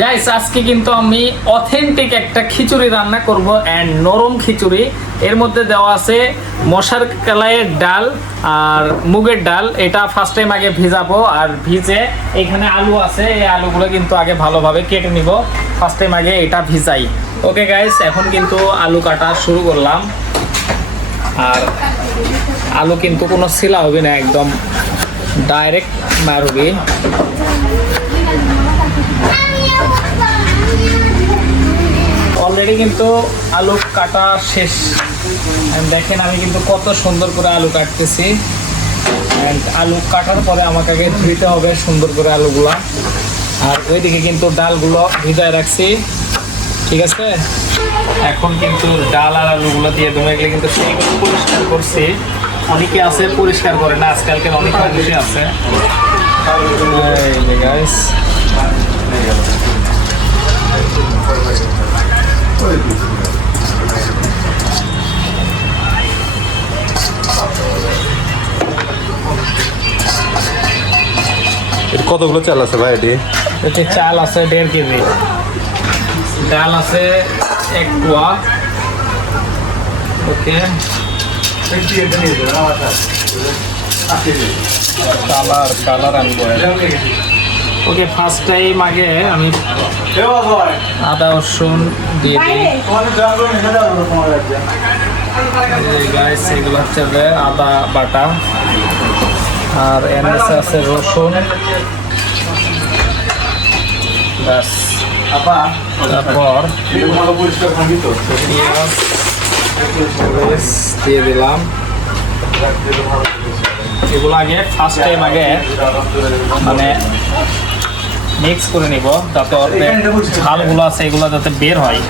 Guys আজকে কিন্তু আমি অথেন্টিক একটা খিচুড়ি রান্না করব অ্যান্ড নরম খিচুড়ি। এর মধ্যে দেওয়া আছে মশার কালাইয়ের ডাল আর মুগের ডাল। এটা ফার্স্ট টাইম আগে ভিজাবো আর ভিজে এখানে আলু আছে, এই আলুগুলো কিন্তু আগে ভালোভাবে কেটে নিব। ফার্স্ট টাইম আগে এটা ভিজাই। ওকে গাইস এখন কিন্তু আলু কাটা শুরু করলাম। আর আলু কিন্তু কোনো শিলা হবে না, একদম ডাইরেক্ট মারবি অলরেডি কিন্তু আলু কাটা শেষ। দেখেন আমি কিন্তু কত সুন্দর করে আলু কাটতেছি। And আলু কাটার পরে আমাকে আগে ধুইতে হবে সুন্দর করে আলুগুলা। আর ওইদিকে কিন্তু ডালগুলো ভিজায় রাখছি। ঠিক আছে? এখন কিন্তু ডাল আর আলুগুলো দিয়ে দেবো। এগুলো কিন্তু পরিষ্কার করছি। অনেকে আছে, পরিষ্কার করে না। আজকালকার অনেক মানুষই আছে এই যে guys। এর কতগুলো চাল আছে ভাই এটি? এতে চাল আছে দেড় কেজি। ডাল আছে এক পোয়া ওকে। কালার কালার আনব ওকে ফার্স্ট টাইম আগে আমি আদা, রসুন দিয়ে দিই। গাইস এগুলো হচ্ছে আদা বাটা। আর এনএস আছে রসুন। ব্যাস। তারপর দিয়ে দিলাম। এগুলো আগে ফার্স্ট টাইম আগে মানে মিক্স করে নিব যাতে ঝালগুলো আছে এগুলো যাতে বের হয়।